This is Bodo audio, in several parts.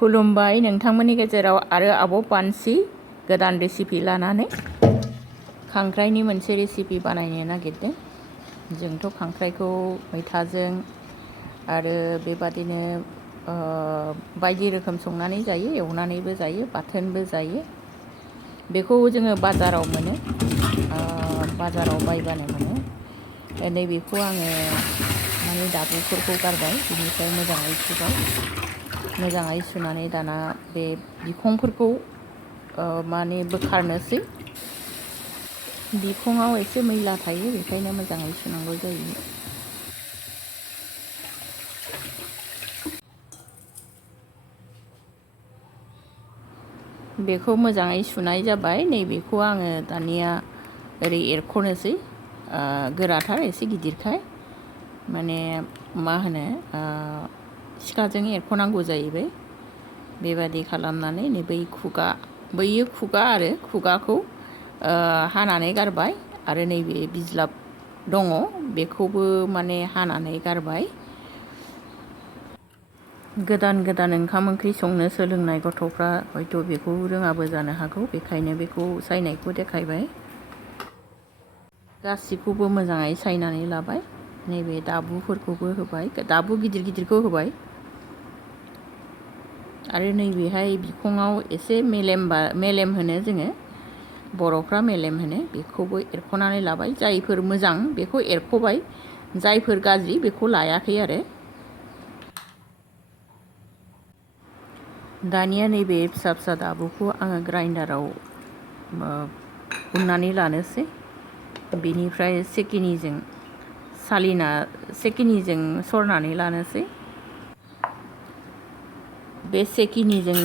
खुलुमबाय नोंथांमोननि गेजेराव आरो आब' पानसि गोदान रेसिपि लानानै खांख्राइनि मोनसे रेसिपि बानायनो नागिरदों। जोंथ' खांख्राइखौ मैथाजों आरो बेबादिनो बायदि रोखोम संनानै जायो, एवनानैबो जायो, बाथोनबो जायो। बेखौ जोङो बाजाराव मोनो, बाजाराव बायबानो मोनो। नैबेखौ आङो माने दाबुफोरखौ गारबाय, बिनिफ्राय मोजाङै सुबाय। मोजाङै सुनानै दाना बे बिखंफोरखौ माने बोखारनोसै। बिखङाव एसे मैला थायो, बेखायनो मोजाङै सुनांगौ जायो। बेखौ मोजाङै सुनाय जाबाय। नैबेखौ आङो दानिया ओरै एरख'नोसै। गोराथार, एसे गिदिरखाय माने मा होनो सिखाजों एरख'नांगौ जाहैबाय। बेबादि खालामनानै नै बैयो खुगा आरो खुगाखौ हानानै गारबाय, आरो नैबे बिज्लाब दङ बेखौबो माने हानानै गारबाय। गोदान गोदान ओंखाम ओंख्रि संनो सोलोंनाय गथ'फ्रा हयथ' बेखौ रोङाबो जानो हागौ, बेखायनो बेखौ सायनायखौ देखायबाय। गासिखौबो मोजाङै सायनानै लाबाय। नैबे दाबुफोरखौबो होबाय, दाबु गिदिर गिदिरखौ होबाय। आरो नैबेहाय बिखङाव एसे मेलेम होनो जोङो, बर'फ्रा मेलेम होनो, बेखौबो एरख'नानै लाबाय। जायफोर मोजां बेखौ एरख'बाय, जायफोर गाज्रि बेखौ लायाखै आरो। दानिया नैबे फिसा फिसा दाबुखौ आङो ग्राइन्डाराव उननानै लानोसै। बेनिफ्राय सेकिनिजों सरनानै लानोसै। बे सेकिनिजों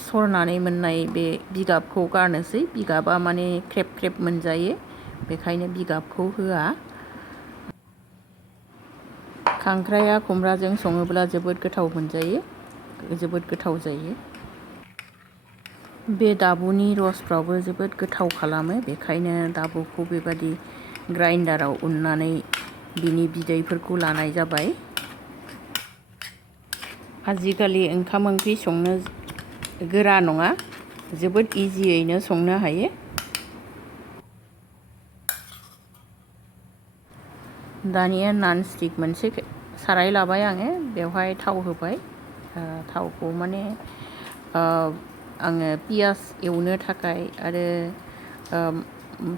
सरनानै मोननाय बे बिगाबखौ गारनोसै। बिगाबा माने ख्रेब ख्रेब मोनजायो, बेखायनो बिगाबखौ होआ। खांख्राइया खुमब्राजों सङोब्ला जोबोद गोथाव मोनजायो, जोबोद गोथाव जायो। बे दाबुनि रसफ्रावबो जोबोद गोथाव खालामो, बेखायनो दाबुखौ बेबादि ग्राइन्डाराव उननानै बिनि बिदैफोरखौ लानाय जाबाय। आजिखालि ओंखाम ओंख्रि संनो गोरा नङा, जोबोद इजियैनो संनो हायो। दानिया नन स्टिक मोनसे साराय लाबाय आङो, बेवहाय थाव होबाय। थावखौ माने आङो पियास एवनो थाखाय आरो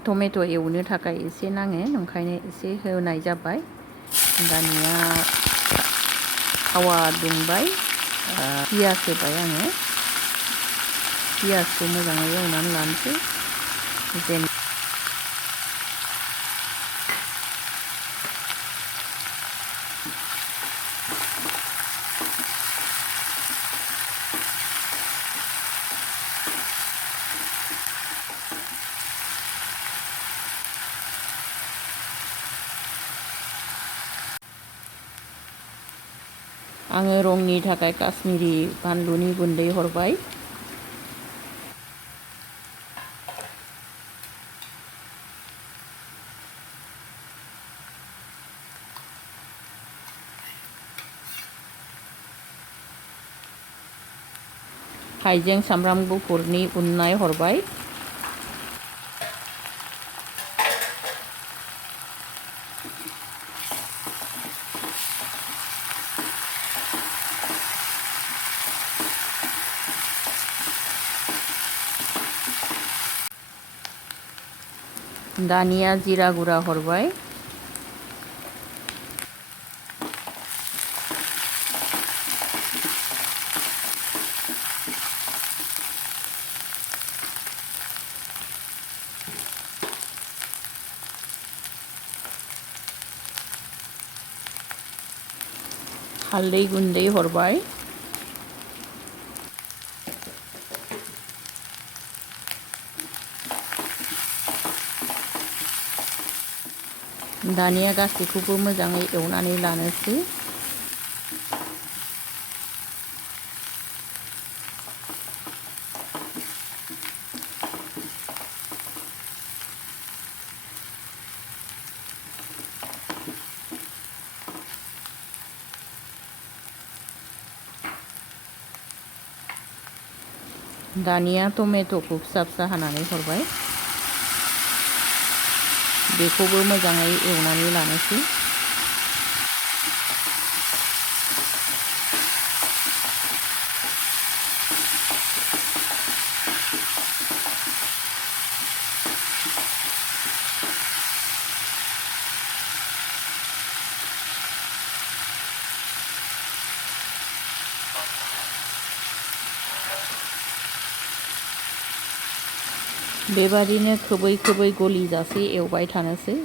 टमेट' एवनो थाखाय एसे नाङो, ओंखायनो एसे होनाय जाबाय। दानिया थावा दुंबाय, पियास होबाय आङो। पियासखौ मोजाङै एवनानै लानोसै। आङो रंनि थाखाय काश्मिरि बानलुनि गुन्दै हरबाय। हाइजें सामब्राम गुफुरनि उननाय हरबाय। दानिया जिरा गुरा हरबाय। हालदै गुन्दै हरबाय। दानिया गासैखौबो मोजाङै एवनानै लानोसै। दानिया टमेट'खौ फिसा फिसा हानानै हरबाय। बेखौबो मोजाङै एवनानै लानोसै। बेबादिनो खोबै खोबै गलिजासे एवबाय थानोसै।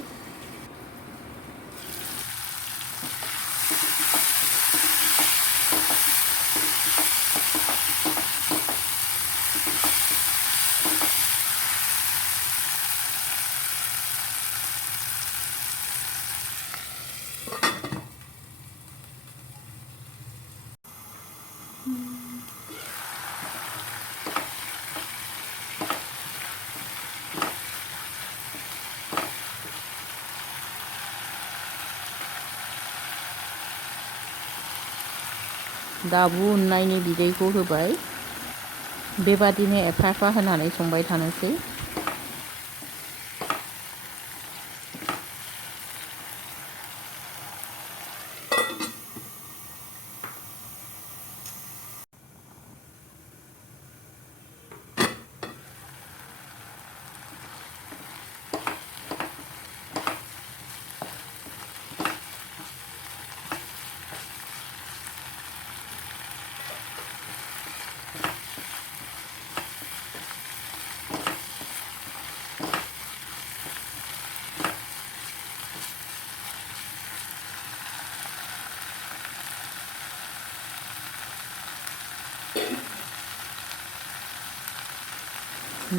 दाबु उननायनि बिदैखौ होबाय। बेबादिनो एफा एफा होनानै संबाय थानोसै।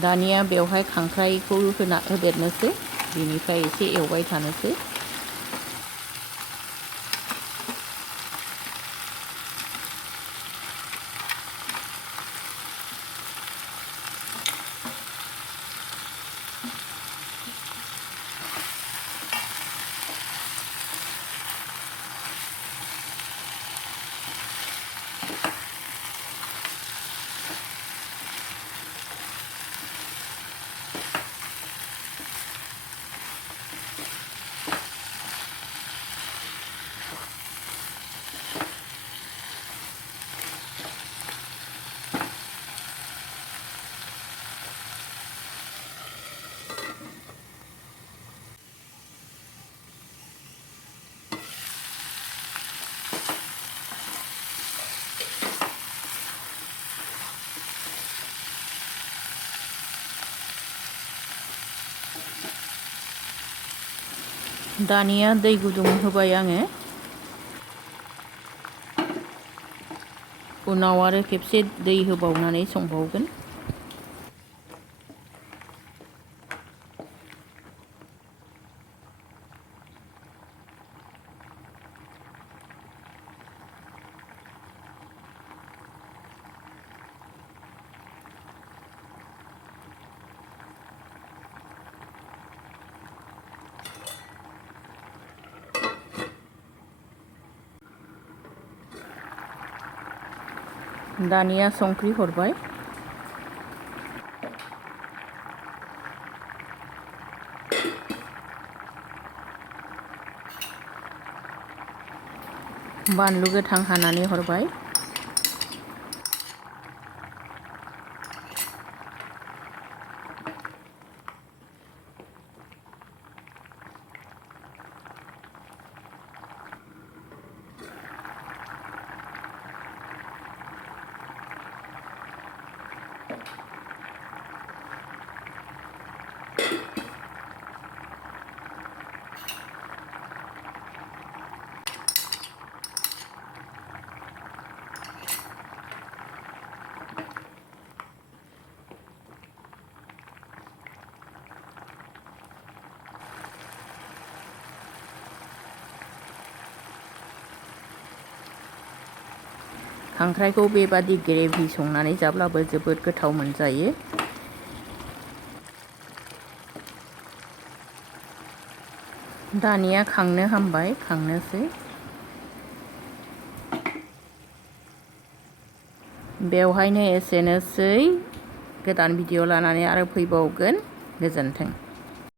दानिया बेवहाय खांख्राइखौ होदेरनोसै। बेनिफ्राय एसे एवबाय थानोसै। दानिया दै गुदुं होबाय आङो। उनाव आरो खेबसे दै होबावनानै संबावगोन। दानिया संख्रि हरबाय। बानलु गोथां हानानै हरबाय। खांख्राइखौ बेबादि ग्रेभि संनानै जाब्लाबो जोबोद गोथाव मोनजायो। दानिया खांनो हामबाय, खांनोसै। बेवहायनो एसेनोसै गोदान भिडिअ लानानै आरो फैबावगोन। गोजोन्थों।